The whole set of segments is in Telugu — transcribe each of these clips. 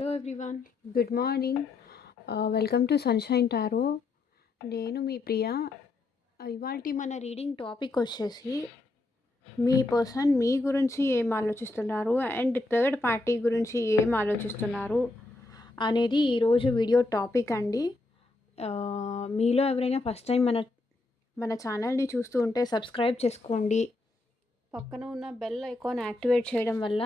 Hello everyone, good morning. Welcome to sunshine tarot. నేను మీ ప్రియ. ఇవాల్టి మన రీడింగ్ టాపిక్ వచ్చేసి మీ పర్సన్ మీ గురించి ఏం ఆలోచిస్తున్నారు అండ్ థర్డ్ పార్టీ గురించి ఏం ఆలోచిస్తున్నారు అనేది ఈరోజు వీడియో టాపిక్ అండి. మీలో ఎవరైనా ఫస్ట్ టైం మన ఛానల్ని చూస్తూ ఉంటే సబ్స్క్రైబ్ చేసుకోండి. పక్కన ఉన్న బెల్ ఐకాన్ యాక్టివేట్ చేయడం వల్ల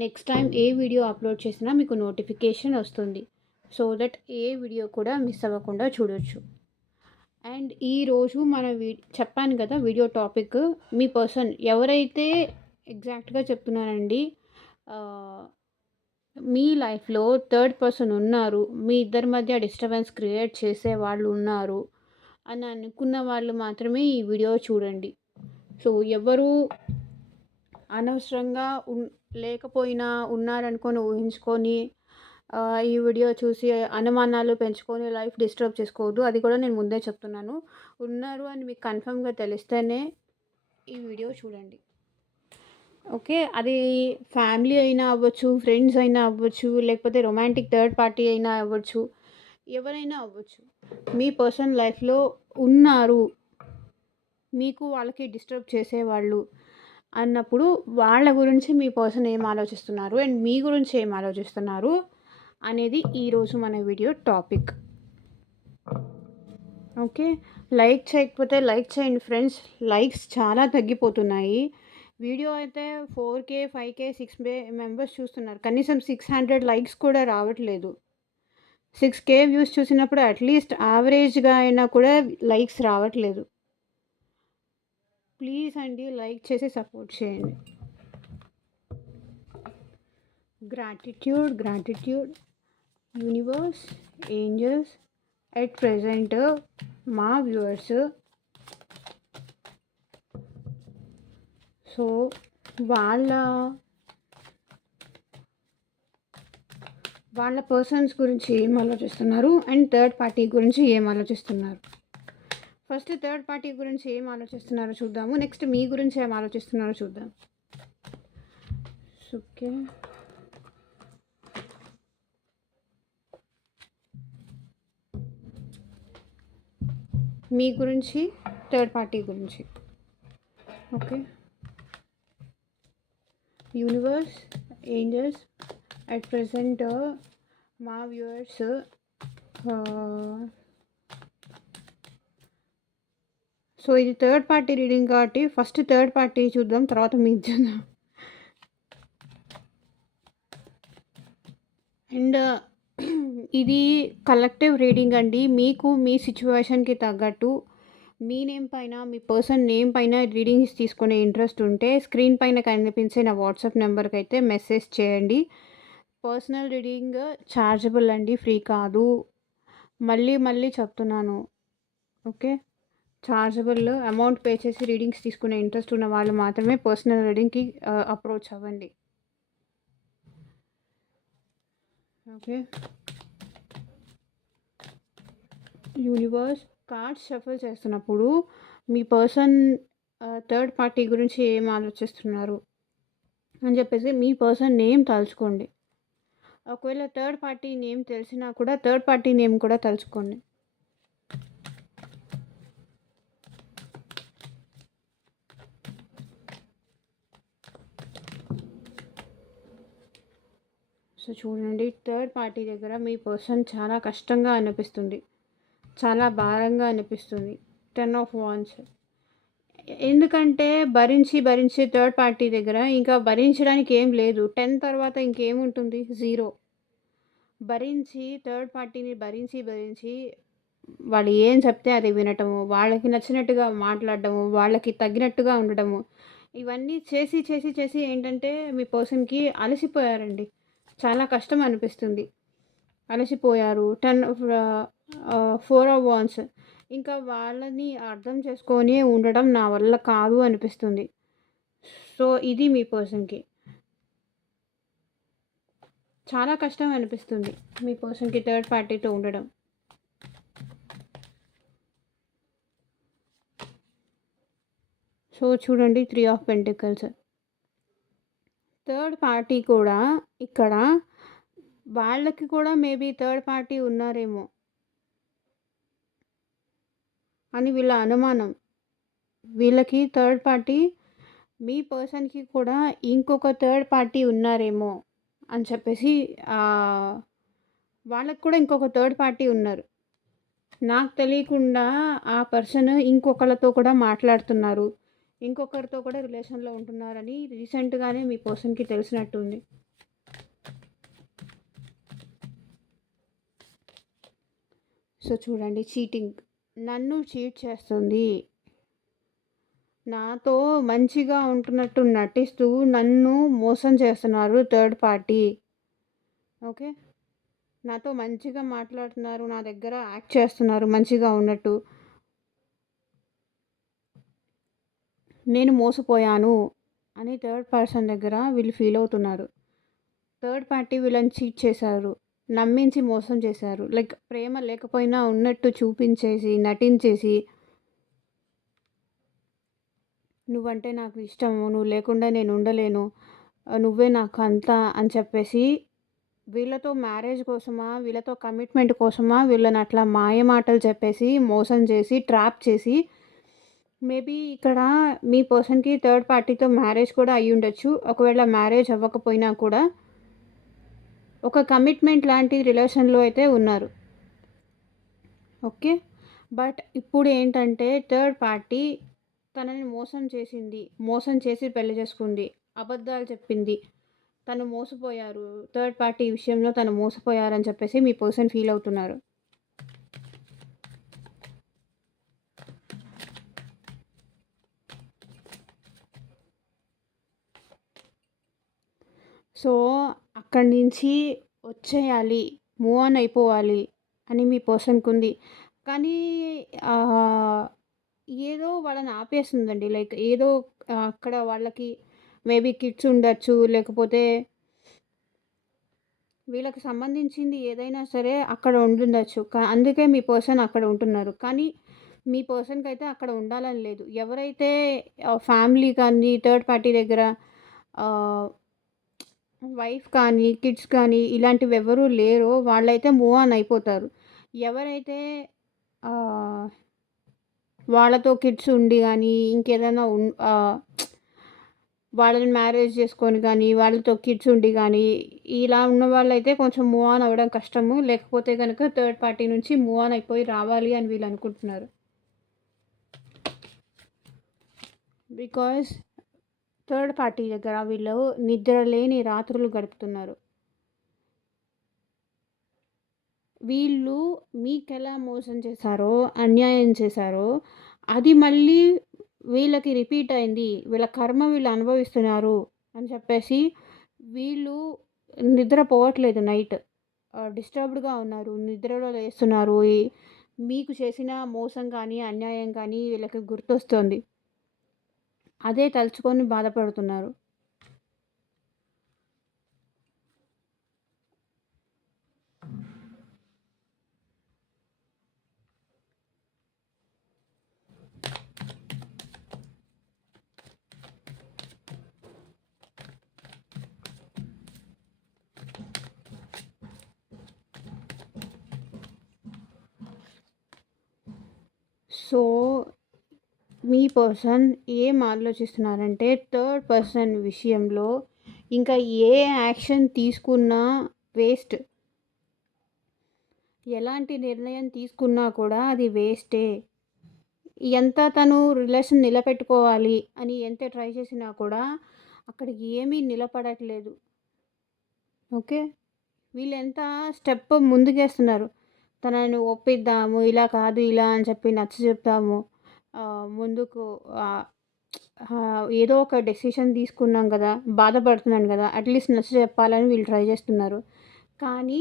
నెక్స్ట్ టైం ఏ వీడియో అప్లోడ్ చేసినా మీకు నోటిఫికేషన్ వస్తుంది. సో దట్ ఏ వీడియో కూడా మిస్ అవ్వకుండా చూడొచ్చు. అండ్ ఈరోజు మన చెప్పాను కదా వీడియో టాపిక్, మీ పర్సన్ ఎవరైతే ఎగ్జాక్ట్గా చెప్తున్నానండి. మీ లైఫ్లో థర్డ్ పర్సన్ ఉన్నారు, మీ ఇద్దరి మధ్య డిస్టర్బెన్స్ క్రియేట్ చేసే వాళ్ళు ఉన్నారు అని అనుకున్న వాళ్ళు మాత్రమే ఈ వీడియో చూడండి. సో ఎవరు అనవసరంగా లేకపోయినా ఉన్నారనుకొని ఊహించుకొని ఈ వీడియో చూసి అనుమానాలు పెంచుకొని లైఫ్ డిస్టర్బ్ చేసుకోవద్దు. అది కూడా నేను ముందే చెప్తున్నాను. ఉన్నారు అని మీకు కన్ఫర్మ్గా తెలిస్తేనే ఈ వీడియో చూడండి. ఓకే, అది ఫ్యామిలీ అయినా అవ్వచ్చు, ఫ్రెండ్స్ అయినా అవ్వచ్చు, లేకపోతే రొమాంటిక్ థర్డ్ పార్టీ అయినా అవ్వచ్చు, ఎవరైనా అవ్వచ్చు. మీ పర్సన్ లైఫ్లో ఉన్నారు, మీకు వాళ్ళకి డిస్టర్బ్ చేసేవాళ్ళు అన్నప్పుడు వాళ్ళ గురించి మీ పర్సన్ ఏం ఆలోచిస్తున్నారు అండ్ మీ గురించి ఏం ఆలోచిస్తున్నారు అనేది ఈరోజు మన వీడియో టాపిక్. ఓకే, లైక్ చేయకపోతే లైక్ చేయండి ఫ్రెండ్స్. లైక్స్ చాలా తగ్గిపోతున్నాయి. వీడియో అయితే 4K 5K 6K మెంబర్స్ చూస్తున్నారు, కనీసం 600 లైక్స్ కూడా రావట్లేదు. 6K వ్యూస్ చూసినప్పుడు అట్లీస్ట్ యావరేజ్గా అయినా కూడా లైక్స్ రావట్లేదు. ప్లీజ్ అండి, లైక్ చేసి సపోర్ట్ చేయండి. Gratitude universe, angels, at present మా వ్యూవర్స్. సో వాళ్ళ పర్సన్స్ గురించి ఏం ఆలోచిస్తున్నారు అండ్ థర్డ్ పార్టీ గురించి ఏం ఆలోచిస్తున్నారు. ఫస్ట్ థర్డ్ పార్టీ గురించి ఏం ఆలోచిస్తున్నారో చూద్దాము, నెక్స్ట్ మీ గురించి ఏం ఆలోచిస్తున్నారో చూద్దాం. ఓకే, మీ గురించి, థర్డ్ పార్టీ గురించి. Okay, universe, angels, at present మా వ్యూవర్స్. సో ఇది థర్డ్ పార్టీ రీడింగ్ కాబట్టి ఫస్ట్ థర్డ్ పార్టీ చూద్దాం, తర్వాత మీకు చూద్దాం. అండ్ ఇది కలెక్టివ్ రీడింగ్ అండి. మీకు మీ సిచ్యువేషన్కి తగ్గట్టు మీ నేమ్ పైన, మీ పర్సన్ నేమ్ పైన రీడింగ్స్ తీసుకునే ఇంట్రెస్ట్ ఉంటే స్క్రీన్ పైన కనిపించే నా వాట్సాప్ నెంబర్కి అయితే మెసేజ్ చేయండి. పర్సనల్ రీడింగ్ ఛార్జబుల్ అండి, ఫ్రీ కాదు. మళ్ళీ చెప్తున్నాను. Okay, chargeable. అమౌంట్ పే చేసి రీడింగ్స్ తీసుకునే ఇంట్రెస్ట్ ఉన్న వాళ్ళు మాత్రమే పర్సనల్ రీడింగ్కి అప్రోచ్ అవ్వండి. ఓకే, యూనివర్స్, కార్డ్స్ షఫల్ చేస్తున్నప్పుడు మీ పర్సన్ థర్డ్ పార్టీ గురించి ఏం ఆలోచిస్తున్నారు అని చెప్పేసి మీ పర్సన్ నేమ్ తలుచుకోండి. ఒకవేళ థర్డ్ పార్టీ నేమ్ తెలిసినా కూడా థర్డ్ పార్టీ నేమ్ కూడా తలుచుకోండి. సో చూడండి, థర్డ్ పార్టీ దగ్గర మీ పర్సన్ చాలా కష్టంగా అనిపిస్తుంది, చాలా భారంగా అనిపిస్తుంది. 10 of Wands. ఎందుకంటే భరించి థర్డ్ పార్టీ దగ్గర ఇంకా భరించడానికి ఏం లేదు. 10 తర్వాత ఇంకేముంటుంది? 0. భరించి థర్డ్ పార్టీని భరించి వాళ్ళు ఏం చెప్తే అది వినటము, వాళ్ళకి నచ్చినట్టుగా మాట్లాడటము, వాళ్ళకి తగినట్టుగా ఉండటము, ఇవన్నీ చేసి ఏంటంటే మీ పర్సన్కి అలసిపోయారండి. చాలా కష్టం అనిపిస్తుంది, అలసిపోయారు. 4 of Wands. ఇంకా వాళ్ళని అర్థం చేసుకొని ఉండడం నా వల్ల కాదు అనిపిస్తుంది. సో ఇది మీ పర్సన్కి చాలా కష్టం అనిపిస్తుంది, మీ పర్సన్కి థర్డ్ పార్టీతో ఉండడం. సో చూడండి, 3 of Pentacles. థర్డ్ పార్టీ కూడా ఇక్కడ వాళ్ళకి కూడా మేబీ థర్డ్ పార్టీ ఉన్నారేమో అని వీళ్ళ అనుమానం. వీళ్ళకి థర్డ్ పార్టీ మీ పర్సన్‌కి కూడా ఇంకొక థర్డ్ పార్టీ ఉన్నారేమో అని చెప్పేసి ఆహ్, వాళ్ళకి కూడా ఇంకొక థర్డ్ పార్టీ ఉన్నారు. నాకు తెలియకుండా ఆ పర్సన్ ఇంకొకళ్ళతో కూడా మాట్లాడుతున్నారు. ఇంకొకరితో కూడా రిలేషన్‌లో ఉంటున్నారని రీసెంట్‌గానే మీ పర్సన్‌కి తెలిసినట్టుంది. సో, చూడండి చీటింగ్. నన్ను చీట్ చేస్తుంది. నాతో మంచిగా ఉంటున్నట్టు నటిస్తూ నన్ను మోసం చేస్తున్నారు థర్డ్ పార్టీ. ఓకే. నాతో మంచిగా మాట్లాడుతున్నారు. నా దగ్గర యాక్ట్ చేస్తున్నారు మంచిగా ఉన్నట్టు. నేను మోసపోయాను అని థర్డ్ పర్సన్ దగ్గర వీళ్ళు ఫీల్ అవుతున్నారు. థర్డ్ పార్టీ వీళ్ళని చీట్ చేశారు. నమ్మించి మోసం చేశారు. లైక్ ప్రేమ లేకపోయినా ఉన్నట్టు చూపించేసి, నటించేసి నువ్వంటే నాకు ఇష్టము. నువ్వు లేకుండా నేను ఉండలేను. నువ్వే నాకు అంతా అని చెప్పేసి వీళ్ళతో మ్యారేజ్ కోసమా, వీళ్ళతో కమిట్మెంట్ కోసమా వీళ్ళని అట్లా మాయ మాటలు చెప్పేసి, మోసం చేసి, ట్రాప్ చేసి మేబీ ఇక్కడ మీ పర్సన్‌కి థర్డ్ పార్టీతో మ్యారేజ్ కూడా అయ్యుండొచ్చు. ఒకవేళ మ్యారేజ్ అవ్వకపోయినా కూడా ఒక కమిట్మెంట్ లాంటి రిలేషన్‌లో అయితే ఉన్నారు. ఓకే. బట్ ఇప్పుడేంటంటే థర్డ్ పార్టీ తనని మోసం చేసింది. మోసం చేసి పెళ్లి చేసుకుంది. అబద్ధాలు చెప్పింది. తను మోసపోయారు. థర్డ్ పార్టీ విషయంలో తను మోసపోయారని చెప్పేసి మీ పర్సన్ ఫీల్ అవుతున్నారు. సో, అక్కడి నుంచి వచ్చేయాలి. మూవ్ ఆన్ అయిపోవాలి అని మీ పర్సన్‌కుంది. కానీ ఆహ్, ఏదో వాళ్ళని ఆపేస్తుందండి. లైక్ ఏదో అక్కడ వాళ్ళకి మేబీ కిడ్స్ ఉండొచ్చు. లేకపోతే వీళ్ళకి సంబంధించింది ఏదైనా సరే అక్కడ ఉండుండొచ్చు. అందుకే మీ పర్సన్ అక్కడ ఉంటున్నారు. కానీ మీ పర్సన్‌కైతే అక్కడ ఉండాలని లేదు. ఎవరైతే ఫ్యామిలీ కానీ, థర్డ్ పార్టీ దగ్గర ఆహ్, వైఫ్ కానీ, కిడ్స్ కానీ ఇలాంటివెవ్వరూ లేరో వాళ్ళైతే మూవ్ ఆన్ అయిపోతారు. ఎవరైతే ఆహ్, వాళ్ళతో కిడ్స్ ఉండి గానీ, ఇంకేదైనా వాళ్ళని మ్యారేజ్ చేసుకొని గానీ, వాళ్ళతో కిడ్స్ ఉండి గానీ, ఇలా ఉన్నవాళ్ళైతే కొంచెం మూవ్ ఆన్ అవ్వడం కష్టము. లేకపోతే గనక థర్డ్ పార్టీ నుంచి మూవ్ ఆన్ అయిపోయి రావాలి అని వీళ్ళనుకుంటున్నారు. బికాజ్ థర్డ్ పార్టీ దగ్గర వీళ్ళు నిద్రలేని రాత్రులు గడుపుతున్నారు. వీళ్ళు మీకెలా మోసం చేశారో, అన్యాయం చేశారో, అది మళ్ళీ వీళ్ళకి రిపీట్ అయింది. వీళ్ళ కర్మ వీళ్ళు అనుభవిస్తున్నారు అని చెప్పేసి వీళ్ళు నిద్రపోవట్లేదు నైట్. డిస్టర్బ్డ్‌గా ఉన్నారు. నిద్రలో లేస్తున్నారు. మీకు చేసిన మోసం కానీ, అన్యాయం కానీ వీళ్ళకి గుర్తొస్తుంది. అదే తలుచుకొని బాధపడుతున్నారు. సో, మీ పర్సన్ ఏం ఆలోచిస్తున్నారంటే థర్డ్ పర్సన్ విషయంలో ఇంకా ఏ యాక్షన్ తీసుకున్నా వేస్ట్. ఎలాంటి నిర్ణయం తీసుకున్నా కూడా అది వేస్టే. ఎంత తను రిలేషన్ నిలబెట్టుకోవాలి అని ఎంత ట్రై చేసినా కూడా అక్కడ ఏమీ నిలబడట్లేదు. ఓకే. వీళ్ళెంత స్టెప్ ముందుకేస్తున్నారు. తనని ఒప్పిద్దాము, ఇలా కాదు ఇలా అని చెప్పి నచ్చచెప్దాము. ముందుకు ఆహ్, ఏదో ఒక డెసిషన్ తీసుకున్నాం గదా! బాధపడుతున్నాను గదా! అట్‌లీస్ట్ నచ్చచెప్పాలని వీళ్ళు ట్రై చేస్తున్నారు. కానీ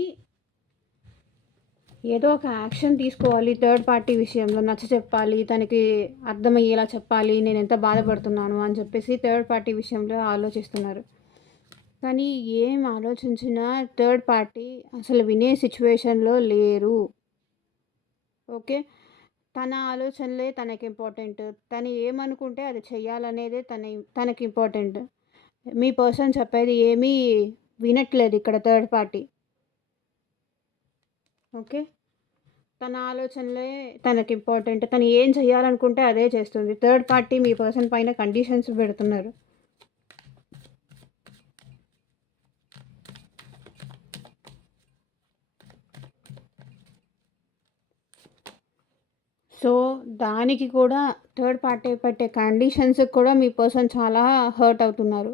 ఏదో ఒక యాక్షన్ తీసుకోవాలి థర్డ్ పార్టీ విషయంలో నచ్చచెప్పాలి. తనకి అర్థమయ్యేలా చెప్పాలి. నేనెంత బాధపడుతున్నాను అని చెప్పేసి థర్డ్ పార్టీ విషయంలో ఆలోచిస్తున్నారు. కానీ ఏం ఆలోచించినా థర్డ్ పార్టీ అసలు వినే సిట్యుయేషన్‌లో లేరు. ఓకే. తన ఆలోచనలే తనకి ఇంపార్టెంట్. తను ఏమనుకుంటే అది చెయ్యాలనేదే తనకి ఇంపార్టెంట్. మీ పర్సన్ చెప్పేది ఏమీ వినట్లేదు ఇక్కడ థర్డ్ పార్టీ. ఓకే. తన ఆలోచనలే తనకి ఇంపార్టెంట్. తను ఏం చేయాలనుకుంటే అదే చేస్తుంది. థర్డ్ పార్టీ మీ పర్సన్ పైన కండిషన్స్ పెడుతున్నారు. సో, దానికి కూడా థర్డ్ పార్టీ పెట్టే కండిషన్స్‌కి కూడా మీ పర్సన్ చాలా హర్ట్ అవుతున్నారు.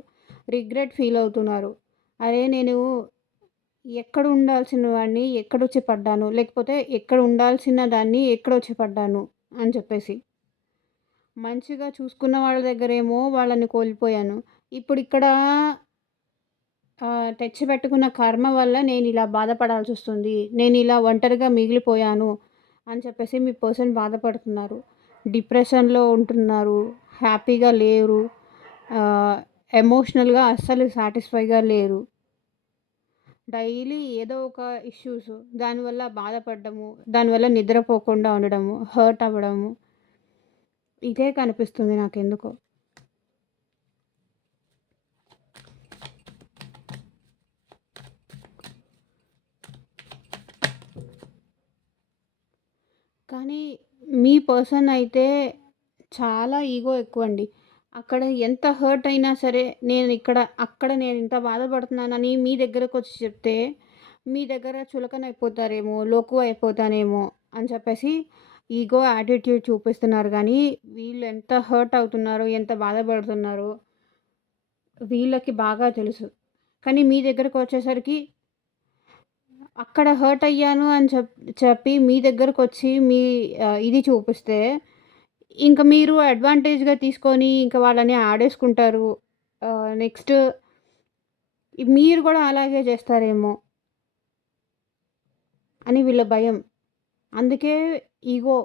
రిగ్రెట్ ఫీల్ అవుతున్నారు. అరే! నేను ఎక్కడ ఉండాల్సిన వాడిని ఎక్కడొచ్చి పడ్డాను. లేకపోతే ఎక్కడ ఉండాల్సిన దాన్ని ఎక్కడొచ్చి పడ్డాను అని చెప్పేసి. మంచిగా చూసుకున్న వాళ్ళ దగ్గరేమో వాళ్ళని కోల్పోయాను. ఇప్పుడిక్కడ తెచ్చిపెట్టుకున్న కర్మ వల్ల నేనిలా బాధపడాల్సొస్తుంది. నేనిలా ఒంటరిగా మిగిలిపోయాను అని చెప్పేసి మీ పర్సన్ బాధపడుతున్నారు. డిప్రెషన్‌లో ఉంటున్నారు. హ్యాపీగా లేరు. ఆహ్, ఎమోషనల్‌గా అస్సలు సాటిస్ఫైగా లేరు. డైలీ ఏదో ఒక ఇష్యూస్ దానివల్ల బాధపడ్డము, దానివల్ల నిద్రపోకుండా ఉండడము, హర్ట్ అవ్వడము ఇదే కనిపిస్తుంది నాకెందుకో. కానీ మీ పర్సన్ అయితే చాలా ఈగో ఎక్కువండి. అక్కడ ఎంత హర్ట్ అయినా సరే అక్కడ నేనింత బాధపడుతున్నానని మీ దగ్గరకొచ్చి చెప్తే, మీ దగ్గర చులకనైపోతారేమో, లోకువ అయిపోతానేమో అని చెప్పేసి ఈగో యాటిట్యూడ్ చూపిస్తున్నారు గానీ, వీళ్ళు ఎంత హర్ట్ అవుతున్నారో, ఎంత బాధపడుతున్నారో వీళ్ళకి బాగా తెలుసు. కానీ మీ దగ్గరకొచ్చేసరికి అక్కడ హర్ట్ అయ్యాను అని చెప్పి మీ దగ్గరకొచ్చి ఇది చూపిస్తే, ఇంక మీరు అడ్వాంటేజ్‌గా తీసుకొని ఇంక వాళ్ళని ఆడేసుకుంటారు. నెక్స్ట్ మీరు గూడా అలాగే చేస్తారేమో అని వీళ్ళ భయం. అందుకే ఈగో,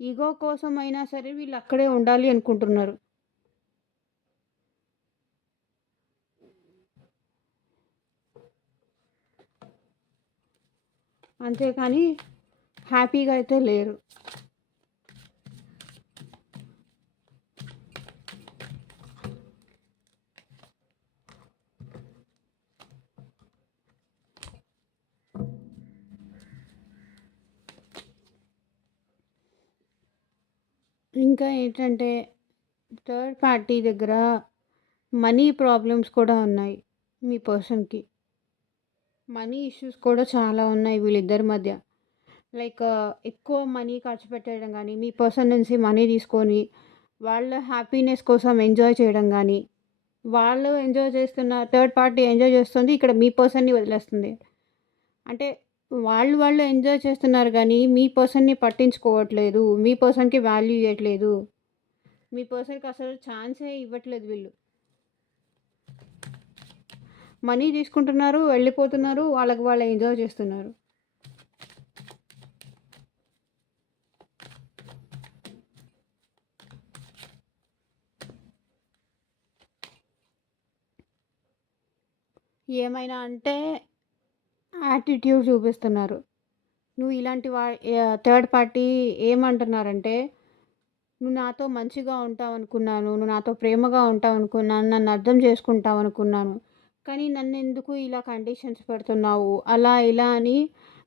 ఈగో కోసమైనా సరే వీళ్ళక్కడే ఉండాలి అనుకుంటున్నారు. అంతేకానీ హ్యాపీగా అయితే లేరు. ఇంకా ఏంటంటే థర్డ్ పార్టీ దగ్గర మనీ ప్రాబ్లమ్స్ కూడా ఉన్నాయి మీ పర్సన్‌కి. మనీ ఇష్యూస్ కూడా చాలా ఉన్నాయి వీళ్ళిద్దరి మధ్య. లైక్ ఎక్కువ మనీ ఖర్చు పెట్టేయడం గానీ, మీ పర్సన్ నుంచి మనీ తీసుకొని, వాళ్ళ హ్యాపీనెస్ కోసం ఎంజాయ్ చేయడం గానీ, వాళ్ళు ఎంజాయ్ చేస్తున్న థర్డ్ పార్టీ ఎంజాయ్ చేస్తుంది. ఇక్కడ మీ పర్సన్‌ని వదిలేస్తుంది. అంటే వాళ్ళు ఎంజాయ్ చేస్తున్నారు గానీ, మీ పర్సన్‌ని పట్టించుకోవట్లేదు. మీ పర్సన్‌కి వాల్యూ ఇయ్యట్లేదు. మీ పర్సన్‌కి అసలు ఛాన్సే ఇవ్వట్లేదు వీళ్ళు. మనీ తీసుకుంటున్నారు, వెళ్ళిపోతున్నారు. వాళ్ళకి వాళ్ళు ఎంజాయ్ చేస్తున్నారు. ఏమైనా అంటే యాటిట్యూడ్ చూపిస్తున్నారు. నువ్వు ఇలాంటి థర్డ్ పార్టీ ఏమంటున్నారంటే, "నువ్వు నాతో మంచిగా ఉంటావనుకున్నాను. నువ్వు నాతో ప్రేమగా ఉంటావనుకున్నాను. నన్ను అర్థం చేసుకుంటావనుకున్నాను. కానీ నన్నెందుకు ఇలా కండిషన్స్ పెడుతున్నావు?" అలా ఇలా అని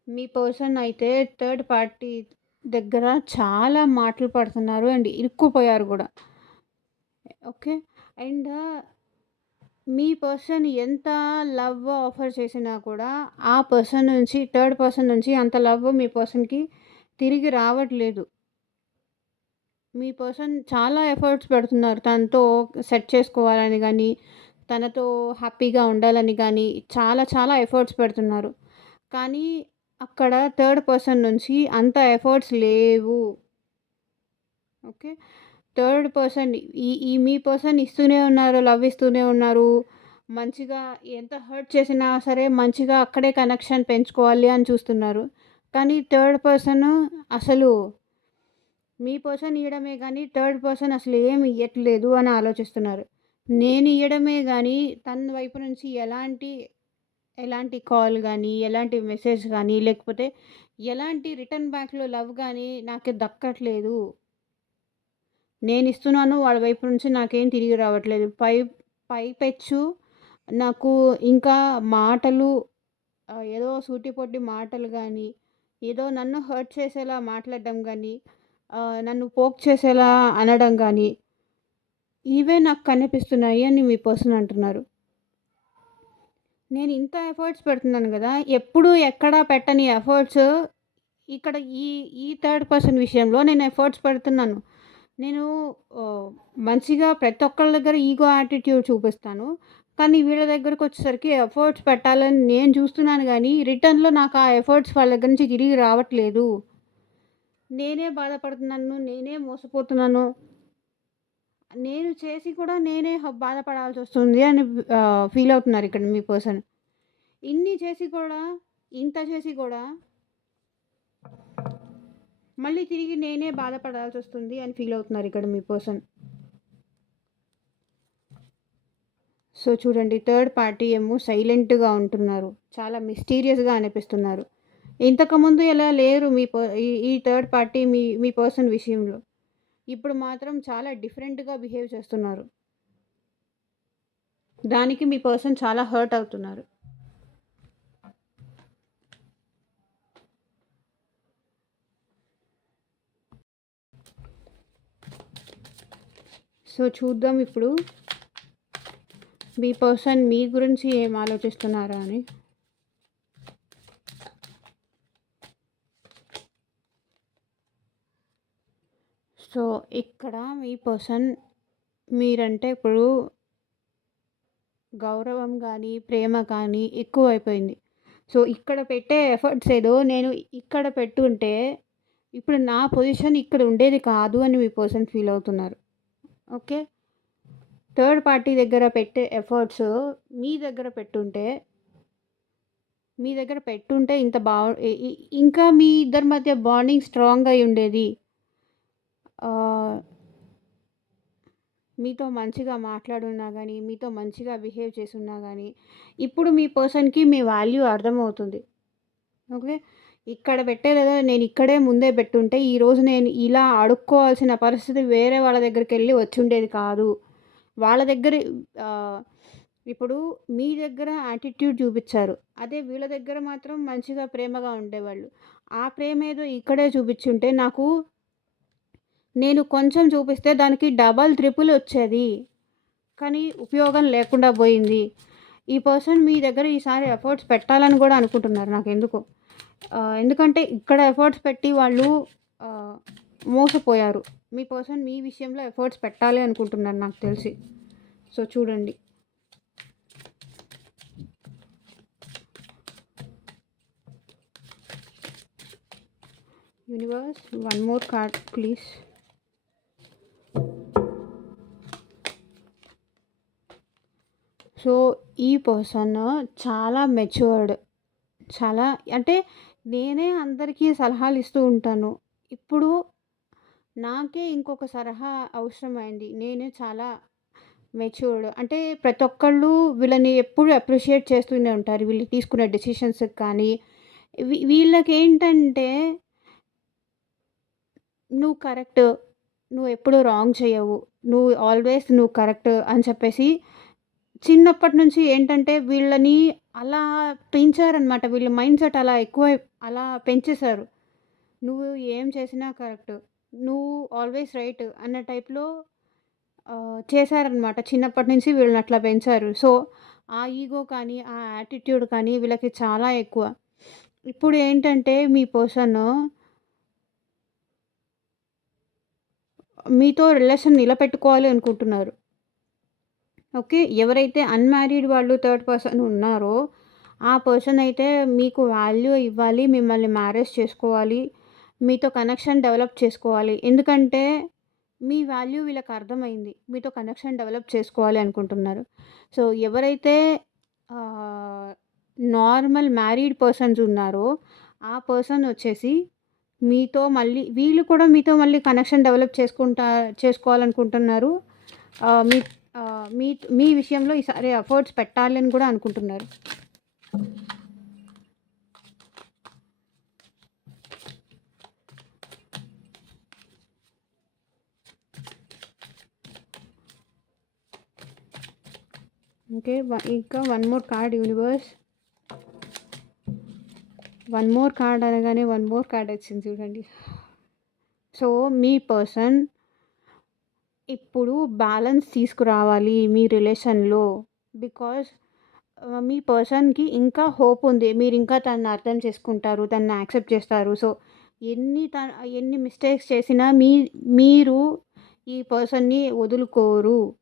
మీ పర్సన్ అయితే థర్డ్ పార్టీ దగ్గర చాలా మాటలు పడుతున్నారు. అండ్ ఇరుక్కుపోయారు గూడా. ఓకే. అండ్ మీ పర్సన్ ఎంత లవ్ ఆఫర్ చేసినా కూడా, ఆ పర్సన్ నుంచి థర్డ్ పర్సన్ నుంచి అంత లవ్ మీ పర్సన్‌కి తిరిగి రావట్లేదు. మీ పర్సన్ చాలా ఎఫర్ట్స్ పెడుతున్నారు. తనతో సెట్ చేసుకోవాలని గానీ, తనతో హ్యాపీగా ఉండాలని గానీ, చాలా చాలా ఎఫర్ట్స్ పెడుతున్నారు. కానీ అక్కడ థర్డ్ పర్సన్ నుంచి అంత ఎఫర్ట్స్ లేవు. ఓకే. థర్డ్ పర్సన్ ఈ ఈ మీ పర్సన్ ఇస్తూనే ఉన్నారు. లవ్ ఇస్తూనే ఉన్నారు. మంచిగా ఎంత హర్ట్ చేసినా సరే మంచిగా అక్కడే కనెక్షన్ పెంచుకోవాలి అని చూస్తున్నారు. కానీ థర్డ్ పర్సన్ అసలు మీ పర్సన్ ఇయ్యడమే గానీ, థర్డ్ పర్సన్ అసలు ఏమి ఇయ్యట్లేదు అని ఆలోచిస్తున్నారు. నేను ఇయ్యడమే గానీ, తన వైపు నుంచి ఎలాంటి కాల్ గానీ, ఎలాంటి మెసేజ్ గానీ, లేకపోతే ఎలాంటి రిటర్న్ బ్యాక్‌లో లవ్ గానీ నాకు దక్కట్లేదు. నేనిస్తున్నాను. వాళ్ళ వైపు నుంచి నాకేం తిరిగి రావట్లేదు. పైపెచ్చు నాకు ఇంకా మాటలు ఏదో సూటిపోటి మాటలు గానీ, ఏదో నన్ను హర్ట్ చేసేలా మాట్లాడడం గానీ, నన్ను పోక్ చేసేలా అనడం గానీ, ఇవే నాకు కనిపిస్తున్నాయి అని మీ పర్సన్ అంటున్నారు. నేను ఇంత ఎఫర్ట్స్ పెడుతున్నాను గదా! ఎప్పుడు ఎక్కడ పెట్టని ఎఫర్ట్స్ ఇక్కడ ఈ ఈ థర్డ్ పర్సన్ విషయంలో నేను ఎఫర్ట్స్ పెడుతున్నాను. నేను ఆహ్, మంచిగా ప్రతి ఒక్కళ్ళ దగ్గర ఈగో యాటిట్యూడ్ చూపిస్తాను. కానీ వీళ్ళ దగ్గరకొచ్చేసరికి ఎఫర్ట్స్ పెట్టాలని నేను చూస్తున్నాను గానీ, రిటర్న్‌లో నాకు ఆ ఎఫర్ట్స్ వాళ్ళ దగ్గర నుంచి తిరిగి రావట్లేదు. నేనే బాధపడుతున్నాను. నేనే మోసపోతున్నాను. నేను చేసి కూడా నేనే బాధపడాల్సొస్తుంది అని ఫీల్ అవుతున్నారు ఇక్కడ మీ పర్సన్. ఇన్ని చేసి కూడా, ఇంత చేసి కూడా మళ్ళీ తిరిగి నేనే బాధపడాల్సొస్తుంది అని ఫీల్ అవుతున్నారు ఇక్కడ మీ పర్సన్. సో చూడండి, థర్డ్ పార్టీ ఏమో సైలెంట్‌గా ఉంటున్నారు. చాలా మిస్టీరియస్‌గా అనిపిస్తున్నారు. ఇంతకుముందు ఇలా లేరు మీ ఈ థర్డ్ పార్టీ మీ మీ పర్సన్ విషయంలో. ఇప్పుడు మాత్రం చాలా డిఫరెంట్‌గా బిహేవ్ చేస్తున్నారు. దానికి మీ పర్సన్ చాలా హర్ట్ అవుతున్నారు. సో చూద్దాం ఇప్పుడు మీ పర్సన్ మీ గురించి ఏం ఆలోచిస్తున్నారా అని. సో ఇక్కడ మీ పర్సన్ మీరంటే ఇప్పుడు గౌరవం గానీ, ప్రేమ కానీ ఎక్కువైపోయింది. సో ఇక్కడ పెట్టే ఎఫర్ట్స్ ఏదో నేను ఇక్కడ పెట్టుంటే ఇప్పుడు నా పొజిషన్ ఇక్కడ ఉండేది కాదు అని మీ పర్సన్ ఫీల్ అవుతున్నారు. ఓకే. థర్డ్ పార్టీ దగ్గర పెట్టే ఎఫర్ట్స్ మీ దగ్గర పెట్టుంటే మీ దగ్గర పెట్టుంటే ఇంత ఇంకా మీ ఇద్దరి మధ్య బాండింగ్ స్ట్రాంగ్ అయి ఉండేది. మీతో మంచిగా మాట్లాడున్నా గానీ, మీతో మంచిగా బిహేవ్ చేసున్నా గానీ, ఇప్పుడు మీ పర్సన్‌కి మీ వాల్యూ అర్థమవుతుంది. ఓకే. ఇక్కడ పెట్టేదేదో నేను ఇక్కడే ముందే పెట్టుంటే, ఈరోజు నేను ఇలా అడుక్కోవాల్సిన పరిస్థితి వేరే వాళ్ళ దగ్గరికెళ్ళి వచ్చుండేది కాదు. వాళ్ళ దగ్గర ఇప్పుడు మీ దగ్గర యాటిట్యూడ్ చూపిచ్చారు. అదే వీళ్ళ దగ్గర మాత్రం మంచిగా ప్రేమగా ఉండేవాళ్ళు. ఆ ప్రేమేదో ఇక్కడే చూపిచ్చుంటే నేను కొంచెం చూపిస్తే దానికి డబల్, ట్రిపుల్ వచ్చేది. కానీ ఉపయోగం లేకుండా పోయింది. ఈ పర్సన్ మీ దగ్గర ఈసారి ఎఫర్ట్స్ పెట్టాలని గూడా అనుకుంటున్నారు నాకెందుకో. ఎందుకంటే ఇక్కడ ఎఫర్ట్స్ పెట్టి వాళ్ళు మోసపోయారు. మీ పర్సన్ మీ విషయంలో ఎఫర్ట్స్ పెట్టాలి అనుకుంటున్నారు నాకు తెలిసి. సో చూడండి. Universe, one more card please. So ఈ పర్సన్ చాలా మెచ్యూర్డ్. చాలా అంటే నేనే అందరికీ సలహాలు ఇస్తూ ఉంటాను. ఇప్పుడు నాకే ఇంకొక సలహా అవసరమైంది. నేనే చాలా మెచ్యూర్డ్. అంటే ప్రతి ఒక్కళ్ళు వీళ్ళని ఎప్పుడు అప్రిషియేట్ చేస్తూనే ఉంటారు. వీళ్ళు తీసుకునే డెసిషన్స్‌కి కానీ, వీళ్ళకేంటంటే నువ్వు కరెక్ట్. నువ్వెప్పుడు రాంగ్ చెయ్యవు. నువ్వు కరెక్ట్ అని చెప్పేసి చిన్నప్పటి నుంచి ఏంటంటే వీళ్ళని అలా పెంచారనమాట. వీళ్ళ మైండ్‌సెట్ అలా పెంచేశారు. నువ్వు ఏం చేసినా కరెక్ట్. నువ్వు ఆల్‌వేస్ రైట్ అన్న టైప్‌లో చేశారనమాట. చిన్నప్పటి నుంచి వీళ్ళని అట్లా పెంచారు. సో, ఆ ఈగో కానీ, ఆ యాటిట్యూడ్ కానీ వీళ్ళకి చాలా ఎక్కువ. ఇప్పుడు ఏంటంటే మీ పర్సన్ మీతో రిలేషన్ నిలబెట్టుకోవాలి అనుకుంటున్నారు. ఓకే. ఎవరైతే అన్‌మ్యారీడ్ వాళ్ళు థర్డ్ పర్సన్ ఉన్నారో, ఆ పర్సన్ అయితే మీకు వాల్యూ ఇవ్వాలి. మిమ్మల్ని మ్యారేజ్ చేసుకోవాలి. మీతో కనెక్షన్ డెవలప్ చేసుకోవాలి. ఎందుకంటే మీ వాల్యూ వీళ్ళకి అర్థమైంది. మీతో కనెక్షన్ డెవలప్ చేసుకోవాలి అనుకుంటున్నారు. సో, ఎవరైతే ఆహ్, నార్మల్ మ్యారీడ్ పర్సన్స్ ఉన్నారో, ఆ పర్సన్ వచ్చేసి వీళ్ళు కూడా మీతో మళ్ళీ కనెక్షన్ డెవలప్ చేసుకోవాలనుకుంటున్నారు. ఆహ్, మీ మీ మీ విషయంలో ఈసారి ఎఫర్ట్స్ పెట్టాలని కూడా అనుకుంటున్నారు. ఓకే. ఇంకా one more card universe. One more card అనగానే వన్ మోర్ కార్డ్ వచ్చింది చూడండి. సో, మీ పర్సన్ ఇప్పుడు బ్యాలెన్స్ తీసుకురావాలి మీ రిలేషన్‌లో. బికాజ్ మీ పర్సన్‌కి ఇంకా హోప్ ఉంది. మీరింకా తనని అర్థం చేసుకుంటారు. తనని యాక్సెప్ట్ చేస్తారు. సో, ఎన్ని మిస్టేక్స్ చేసినా మీరు ఈ పర్సన్‌ని వదులుకోరు.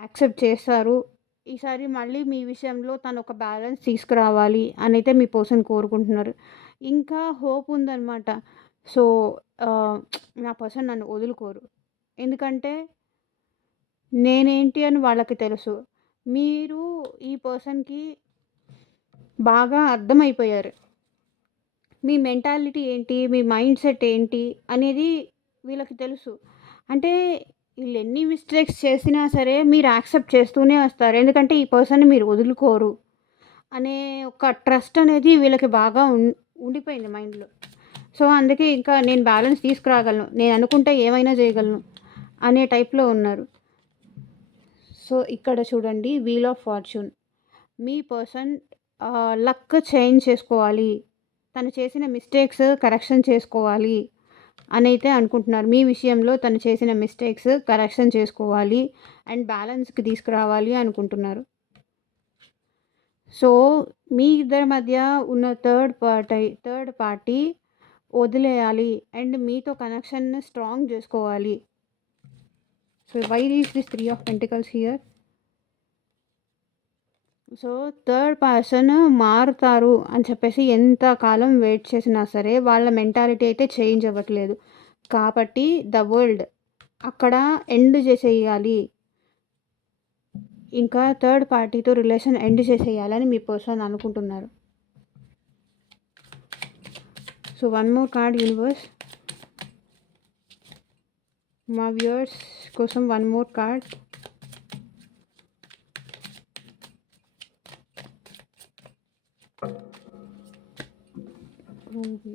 యాక్సెప్ట్ చేస్తారు. ఈసారి మళ్ళీ మీ విషయంలో తనొక బ్యాలెన్స్ తీసుకురావాలి అనైతే మీ పర్సన్ కోరుకుంటున్నారు. ఇంకా హోప్ ఉందనమాట. సో, ఆహ్, నా పర్సన్ నన్ను వదులుకోరు. ఎందుకంటే నేనేంటి అని వాళ్ళకి తెలుసు. మీరు ఈ పర్సన్‌కి బాగా అర్థమైపోయారు. మీ మెంటాలిటీ ఏంటి? మీ మైండ్ సెట్ ఏంటి? అనేది వీళ్ళకి తెలుసు. అంటే ఈళ్ళెన్ని మిస్టేక్స్ చేసినా సరే మీరు యాక్సెప్ట్ చేస్తూనే వస్తారు. ఎందుకంటే ఈ పర్సన్‌ని మీరు వదులుకోరు అనే ఒక ట్రస్ట్ అనేది వీళ్ళకి బాగా ఉండిపోయింది మైండ్‌లో. సో, అందుకే ఇంకా నేను బ్యాలెన్స్ తీసుకురాగలను. నేను అనుకుంటే ఏమైనా చేయగలను అనే టైప్‌లో ఉన్నారు. సో, ఇక్కడ చూడండి వీల్ ఆఫ్ ఫార్చ్యూన్. మీ పర్సన్ లక్ చేంజ్ చేసుకోవాలి. తను చేసిన మిస్టేక్స్ కరెక్షన్ చేసుకోవాలి అనైతే అనుకుంటున్నారు. మీ విషయంలో తను చేసిన మిస్టేక్స్ కరెక్షన్ చేసుకోవాలి అండ్ బ్యాలెన్స్‌కి తీసుకురావాలి అనుకుంటున్నారు. సో, మీ ఇద్దరి మధ్య ఉన్న థర్డ్ పార్టీ వదిలేయాలి అండ్ మీతో కనెక్షన్‌ని స్ట్రాంగ్ చేసుకోవాలి. So, why is this 3 of pentacles here? So, third person మారుతారు అని చెప్పేసి ఎంత కాలం వెయిట్ చేసినా సరే వాళ్ళ మెంటాలిటీ అయితే చేంజ్ అవ్వట్లేదు. కాబట్టి ద వరల్డ్ అక్కడ ఎండ్ చేసేయాలి. ఇంకా థర్డ్ పార్టీతో రిలేషన్ ఎండ్ చేసేయాలని మీ పర్సన్ అనుకుంటున్నారు. So, one more card universe. మా వ్యూవర్స్ కోసం వన్ మోర్ కార్డ్.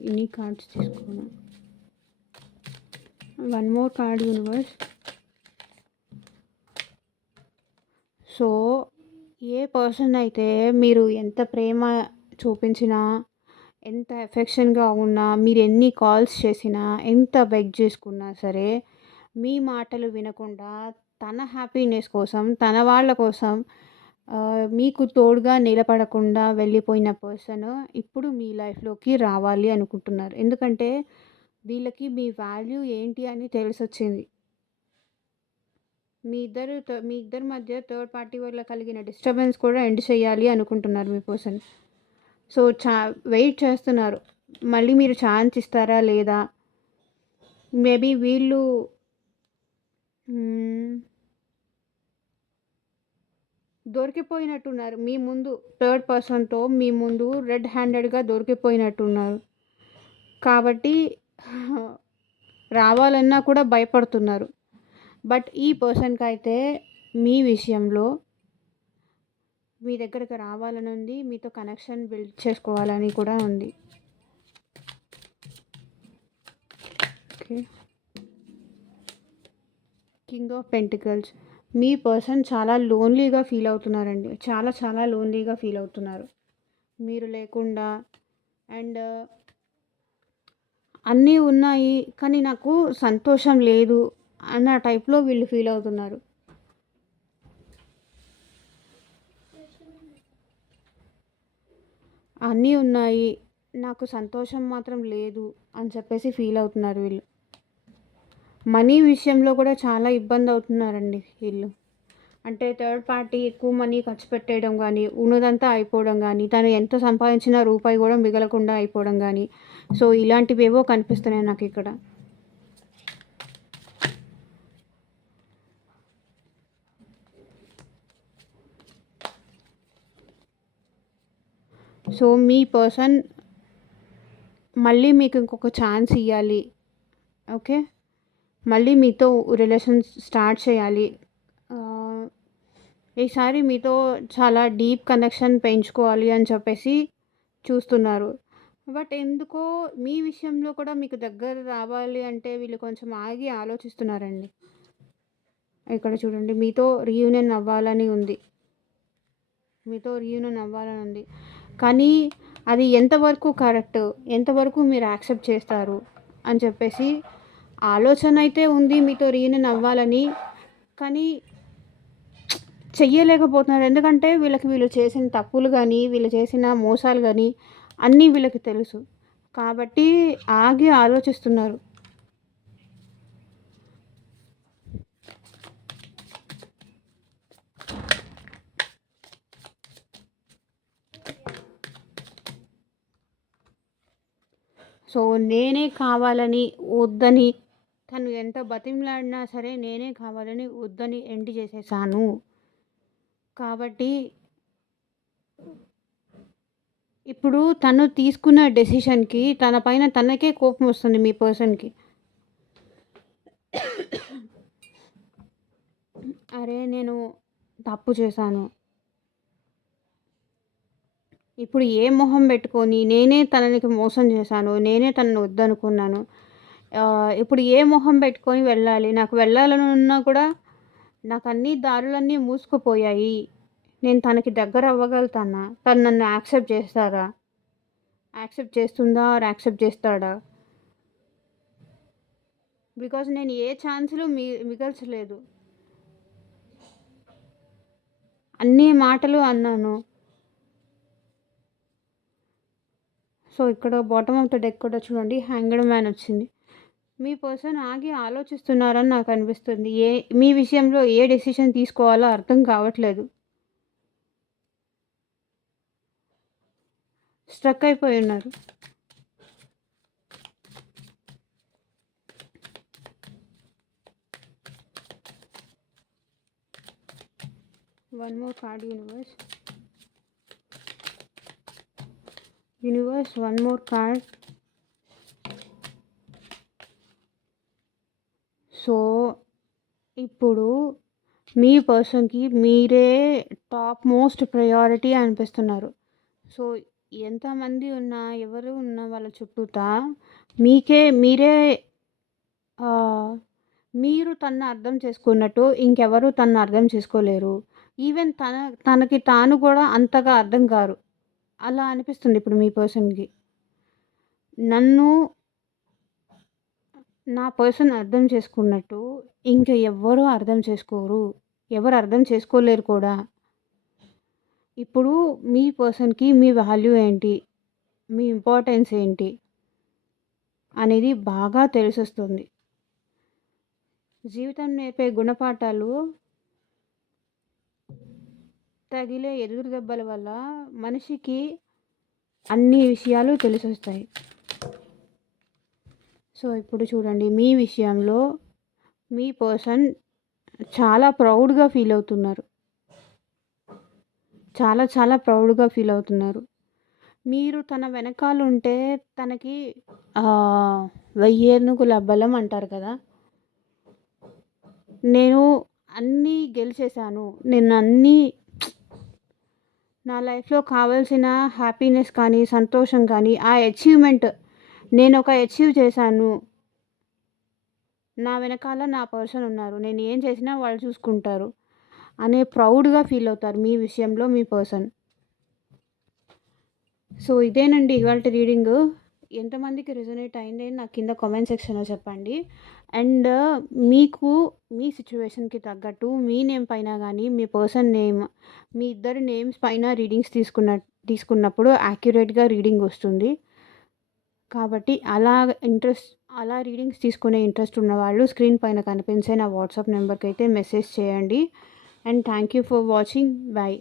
ఇన్ని కార్డ్స్ తీసుకున్నాను. One more card universe. So, ఏ పర్సన్ అయితే మీరు ఎంత ప్రేమ చూపించినా, ఎంత ఎఫెక్షన్‌గా ఉన్నా, మీరు ఎన్ని కాల్స్ చేసినా, ఎంత బెగ్ చేసుకున్నా సరే, మీ మాటలు వినకుండా తన హ్యాపీనెస్ కోసం, తన వాళ్ళ కోసం మీకు తోడుగా నిలబడకుండా వెళ్ళిపోయిన పర్సన్ ఇప్పుడు మీ లైఫ్‌లోకి రావాలి అనుకుంటున్నారు. ఎందుకంటే వీళ్ళకి మీ వాల్యూ ఏంటి అని తెలిసొచ్చింది. మీ ఇద్దరి మధ్య థర్డ్ పార్టీ వల్ల కలిగిన డిస్టర్బెన్స్ కూడా ఎండ్ చేయాలి అనుకుంటున్నారు మీ పర్సన్. సో, వెయిట్ చేస్తున్నారు. మళ్ళీ మీరు ఛాన్స్ ఇస్తారా లేదా? మేబీ వీళ్ళు దొరికిపోయినట్టున్నారు. మీ ముందు థర్డ్ పర్సన్‌తో మీ ముందు రెడ్ హ్యాండెడ్‌గా దొరికిపోయినట్టున్నారు. కాబట్టి రావాలన్నా కూడా భయపడుతున్నారు. బట్ ఈ పర్సన్‌కైతే మీ విషయంలో మీ దగ్గరికి రావాలని ఉంది. మీతో కనెక్షన్ బిల్డ్ చేసుకోవాలని కూడా ఉంది. Okay. King of pentacles. Me person చాలా లోన్లీగా ఫీల్ అవుతున్నారండి. చాలా చాలా లోన్లీగా ఫీల్ అవుతున్నారు. మీరు లేకుండా అండ్ అన్నీ ఉన్నాయి కానీ నాకు సంతోషం లేదు అన్న టైప్‌లో వీళ్ళు ఫీల్ అవుతున్నారు. అన్నీ ఉన్నాయి. నాకు సంతోషం మాత్రం లేదు అని చెప్పేసి ఫీల్ అవుతున్నారు వీళ్ళు. మనీ విషయంలో కూడా చాలా ఇబ్బంది అవుతున్నారండి వీళ్ళు. అంటే థర్డ్ పార్టీ ఎక్కువ మనీ ఖర్చు పెట్టేయడం గానీ, ఉన్నదంతా అయిపోవడం గానీ, తను ఎంత సంపాదించిన రూపాయి కూడా మిగలకుండా అయిపోవడం గానీ, సో, ఇలాంటివేవో కనిపిస్తున్నాయి నాకిక్కడ. సో, మీ పర్సన్ మళ్ళీ మీకు ఇంకొక ఛాన్స్ ఇయ్యాలి. ఓకే. మళ్ళీ మీతో రిలేషన్ స్టార్ట్ చేయాలి. ఈసారి మీతో చాలా డీప్ కనెక్షన్ పెంచుకోవాలి అని చెప్పేసి చూస్తున్నారు. బట్ ఎందుకో మీ విషయంలో కూడా మీకు దగ్గర రావాలి అంటే వీళ్ళు కొంచెం ఆగి ఆలోచిస్తున్నారండి. ఇక్కడ చూడండి మీతో రీయూనియన్ అవ్వాలని ఉంది. కానీ అది ఎంతవరకు కరెక్ట్, ఎంతవరకు మీరు యాక్సెప్ట్ చేస్తారు అని చెప్పేసి ఆలోచన అయితే ఉంది మీతో రీయూనియన్ అవ్వాలని. కానీ చెయ్యలేకపోతున్నారు. ఎందుకంటే వీళ్ళు చేసిన తప్పులు గానీ, వీళ్ళు చేసిన మోసాలు గానీ అన్నీ వీళ్ళకి తెలుసు. కాబట్టి ఆగి ఆలోచిస్తున్నారు. సో, నేనే కావాలని వద్దని తను ఎంత బతిమలాడినా సరే నేనే కావాలని వద్దని ఎండ్ చేసేసాను. కాబట్టి ఇప్పుడు తను తీసుకున్న డెసిషన్‌కి తన పైన తనకే కోపమొస్తుంది మీ పర్సన్‌కి. అరే! నేను తప్పు చేశాను. ఇప్పుడు ఏ మొహం పెట్టుకొని నేనే తననికి మోసం చేశాను. నేనే తనని వద్దనుకున్నాను. ఇప్పుడు ఏ మొహం పెట్టుకొని వెళ్ళాలి? నాకు వెళ్ళాలని ఉన్నా కూడా నాకన్నీ దారులన్నీ మూసుకుపోయాయి. నేను తనకి దగ్గర అవ్వగలుగుతానా? తను నన్ను యాక్సెప్ట్ చేస్తారా? యాక్సెప్ట్ చేస్తుందా? ఆర్ యాక్సెప్ట్ చేస్తాడా? బికాజ్ నేను ఏ ఛాన్స్‌లు మిగల్చలేదు. అన్ని మాటలు అన్నాను. సో, ఇక్కడ బాటమ్ ఆఫ్ ద డెక్ కూడా చూడండి హ్యాంగ్డ్ మ్యాన్ వచ్చింది. మీ పర్సన్ ఆగి ఆలోచిస్తున్నారని నాకనిపిస్తుంది. మీ విషయంలో ఏ డెసిషన్ తీసుకోవాలో అర్థం కావట్లేదు. స్ట్రక్ అయిపోయి ఉన్నారు. One more card universe. Universe, one more card. So, ఇప్పుడు మీ పర్సన్‌కి మీరే టాప్ మోస్ట్ ప్రయారిటీ అనిపిస్తున్నారు. సో, ఎంతమంది ఉన్నా, ఎవరు ఉన్నా వాళ్ళ చుట్టూతా మీరే మీరు తనని అర్థం చేసుకున్నట్టు ఇంకెవరు తనని అర్థం చేసుకోలేరు. ఈవెన్ తనకి తాను కూడా అంతగా అర్థం కారు. అలా అనిపిస్తుంది ఇప్పుడు మీ పర్సన్‌కి. నా పర్సన్ అర్థం చేసుకున్నట్టు ఇంక ఎవ్వరు అర్థం చేసుకోరు. ఎవరు అర్థం చేసుకోలేరు కూడా. ఇప్పుడు మీ పర్సన్‌కి మీ వాల్యూ ఏంటి? మీ ఇంపార్టెన్స్ ఏంటి? అనేది బాగా తెలిసొస్తుంది. జీవితం నేర్పే గుణపాఠాలు తగిలే ఎదురు దెబ్బల వల్ల మనిషికి అన్ని విషయాలు తెలిసొస్తాయి. సో, ఇప్పుడు చూడండి మీ విషయంలో మీ పర్సన్ చాలా ప్రౌడ్‌గా ఫీల్ అవుతున్నారు. చాలా ప్రౌడ్‌గా ఫీల్ అవుతున్నారు. మీరు తన వెనకాలుంటే తనకి 1000 ఏనుగుల బలం అంటారు కదా! నేను అన్నీ గెలిచేశాను. నా లైఫ్‌లో కావాల్సిన హ్యాపీనెస్ కానీ, సంతోషం కానీ, ఆ అచీవ్‌మెంట్ నేనొక అచీవ్ చేశాను. నా వెనకాల నా పర్సన్ ఉన్నారు. నేను ఏం చేసినా వాళ్ళు చూసుకుంటారు అనే ప్రౌడ్‌గా ఫీల్ అవుతారు మీ విషయంలో మీ పర్సన్. సో, ఇదేనండి ఇవాల్టి రీడింగు. ఎంతమందికి రెజొనేట్ అయింది నాకు కింద కామెంట్ సెక్షన్‌లో చెప్పండి. అండ్ మీకు మీ సిట్యుయేషన్‌కి తగ్గట్టు మీ నేమ్ పైన గానీ, మీ పర్సన్ నేమ్, మీ ఇద్దరి నేమ్స్ పైన రీడింగ్స్ తీసుకున్నప్పుడు యాక్యురేట్‌గా రీడింగ్ వస్తుంది. కాబట్టి అలా రీడింగ్స్ తీసుకునే ఇంట్రెస్ట్ ఉన్నవాళ్ళు స్క్రీన్ పైన కనిపించే నా వాట్సాప్ నెంబర్‌కైతే మెసేజ్ చేయండి. And thank you for watching. By.